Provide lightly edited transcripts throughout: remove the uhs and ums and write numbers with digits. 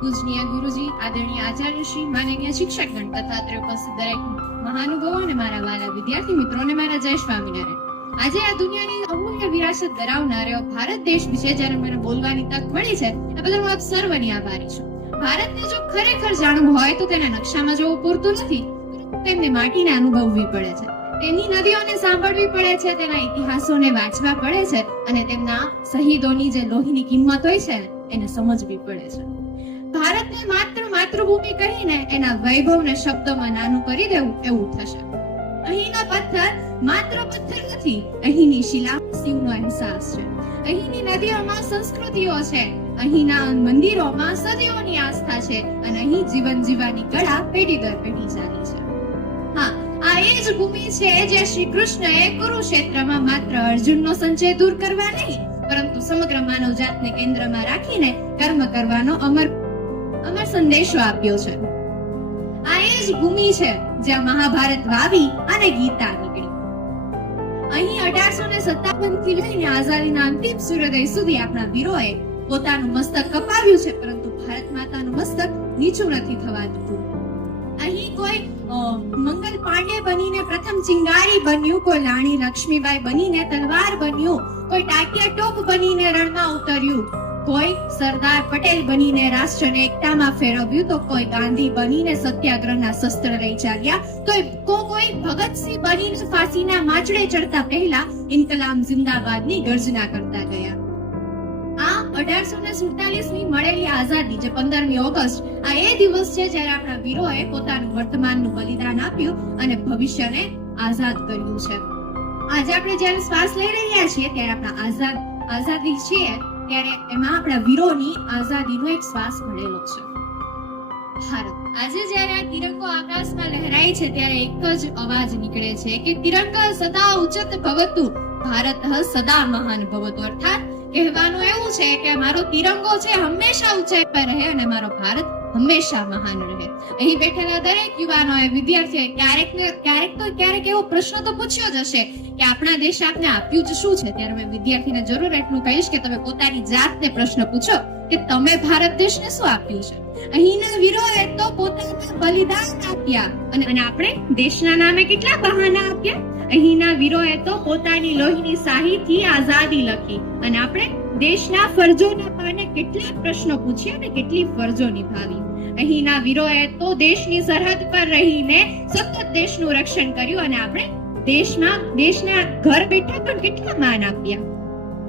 પૂજનીય ગુરુજી, આદરણીય આચાર્યશ્રી, માનનીય શિક્ષકગણ તથા અત્રે ઉપસ્થિત દરેક મહાનુભાવો અને મારા વાલા વિદ્યાર્થી મિત્રોને મારા જય સ્વામિનારાયણ. આજે આ દુનિયાની અમૂલ્ય વિરાસત ધરાવનાર એવો ભારત દેશ વિશે જ્યારે મને બોલવાની તક મળી છે એ બદલ હું આપ સર્વની આભારી છું. ભારતને જો ખરેખર જાણવું હોય તો તેના નકશામાં જોવું પૂરતું નથી, તેમને માટીને અનુભવવી પડે છે, તેની નદીઓને સાંભળવી પડે છે, તેના ઇતિહાસોને વાંચવા પડે છે અને તેમના શહીદોની જે લોહીની કિંમત હોય છે એને સમજવી પડે છે. ભારતને માત્ર માતૃભૂમિ કહીને એના વૈભવને શબ્દોમાં નાનું કરી દેવું એવું થશે. અહીંનો પથ્થર માત્ર પથ્થર નથી, અહીંની શિલા શિવનો અહેસાસ છે, અહીંની નદીઓમાં સંસ્કૃતિઓ છે, અહીંના મંદિરોમાં સદીઓની આસ્થા છે અને અહીં જીવન જીવવાની કળા પેઢી દર પેઢી ચાલી છે. હા, આ એ જ ભૂમિ છે જે શ્રી કૃષ્ણએ કુરુક્ષેત્રમાં માત્ર અર્જુનનો સંચય દૂર કરવા નહીં પરંતુ સમગ્ર માનવ જાતને કેન્દ્રમાં રાખીને કર્મ કરવાનો અમર સંદેશો આપ્યો છે. આ એ જ ભૂમિ છે જ્યાં મહાભારત વાવી અને ગીતા નીકળી. અહીં 1857 થી લઈને આઝાદીના અંતિમ સૂર્યોદય સુધી આપણા વીરોએ પોતાનું મસ્તક કપાવ્યું છે, પરંતુ ભારત માતાનું મસ્તક નીચું નથી થવા દીધું. અહીં કોઈ મંગલ પાંડે બનીને પ્રથમ ચિંગારી બન્યું, કોઈ રાણી લક્ષ્મીબાઈ બનીને તલવાર બન્યું, કોઈ ટાટિયા ટોપ બનીને રણમાં ઉતર્યું, કોઈ સરદાર પટેલ બનીને રાષ્ટ્રને એકતામાં ફેરવ્યું, તો કોઈ ગાંધી બનીને સત્યાગ્રહના શસ્ત્ર લઈ ચાલ્યા, કોઈ ભગતસિંહ બનીને ફાંસીના માચડે ચડતા પહેલા ઇન્કલાબ જિંદાબાદની ગર્જના કરતા ગયા. આ 1847ની મળેલી આઝાદી જે 15મી ઓગસ્ટ, આ એ દિવસ છે જ્યારે આપણા વીરોએ પોતાનું વર્તમાનનું બલિદાન આપ્યું અને ભવિષ્યને આઝાદ કર્યું છે. આજે આપણે જ્યારે શ્વાસ લઈ રહ્યા છીએ ત્યારે આપણા આઝાદી છે ત્યારે એમાં આપણા વીરોની આઝાદીનો એક શ્વાસ મળેલો છે. ભારત આજે જ્યારે આ તિરંગો આકાશમાં લહેરાય છે ત્યારે એક જ અવાજ નીકળે છે કે તિરંગા સદા ઉચ્ચત ભવતુ, ભારત સદા મહાન ભવતુ. અર્થાત કહેવાનું એવું છે કે મારો તિરંગો છે હંમેશા ઊંચાઈ પર રહે અને મારો ભારત હંમેશા મહાન રહે. અહીં બેઠેલા દરેક યુવાનોએ, વિદ્યાર્થીઓએ ક્યારેક એવો પ્રશ્ન તો પૂછ્યો જ હશે કે આપણા દેશ આપને આપ્યું જ શું છે. ત્યારે મેં વિદ્યાર્થીને જરૂર એટલું કહીશ કે તમે પોતાની જાતને પ્રશ્ન પૂછો કે તમે ભારત દેશને શું આપ્યું છે. અહીંના વીરોએ તો પોતાના બલિદાન આપ્યા અને આપણે દેશના નામે કેટલા બહાના આપ્યા. અહીંના વીરોએ તો પોતાની લોહીની શાહીથી આઝાદી લખી અને આપણે દેશના ફરજોના પાને કેટલા પ્રશ્નો પૂછ્યા અને કેટલી ફરજો નિભાવી. અહીંના વીરોએ તો દેશની સરહદ પર રહીને સતત દેશનું રક્ષણ કર્યું અને આપણે દેશના ઘર બેઠા પણ કેટલા માન આપ્યા.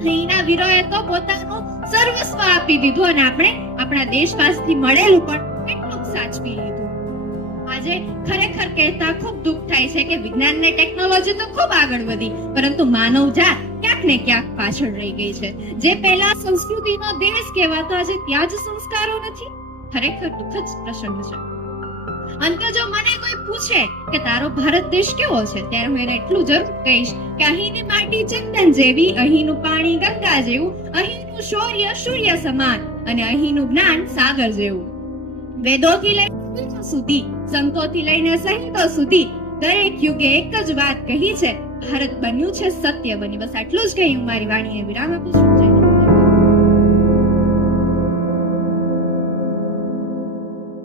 અહીંના વીરોએ તો પોતાનું સર્વસ્વ આપી દીધું અને આપણે આપણા દેશ પાસેથી મળેલું પણ કેટલું સાચવી લીધું. આજે ખરેખર કહેતા ખૂબ દુઃખ થાય છે કે વિજ્ઞાન ને ટેકનોલોજી તો ખૂબ આગળ વધી, પરંતુ માનવ જાત ક્યાંક ને ક્યાંક પાછળ રહી ગઈ છે. જે પહેલા સંસ્કૃતિનો દેશ કહેવાતો આજે ત્યાં જ સંસ્કારો નથી. ખરેખર દુઃખદ પ્રસંગ છે. અંતે જો મને કોઈ પૂછે કે તારો ભારત દેશ કેવો છે, ત્યારે હું એને એટલું જરૂર કહીશ કે અહીંની માટી ચંદન જેવી, અહીંનું પાણી ગંગા જેવું, અહીંનું શૌર્ય સૂર્ય સમાન અને અહીંનું જ્ઞાન સાગર જેવું. વેદોથી લઈને સુધી, સંતોથી લઈને સંતો સુધી દરેક યુગે એક જ વાત કહી છે, ભારત બન્યું છે સત્ય બની. બસ આટલું જ કહી હું મારી વાણીને વિરામ આપું છું.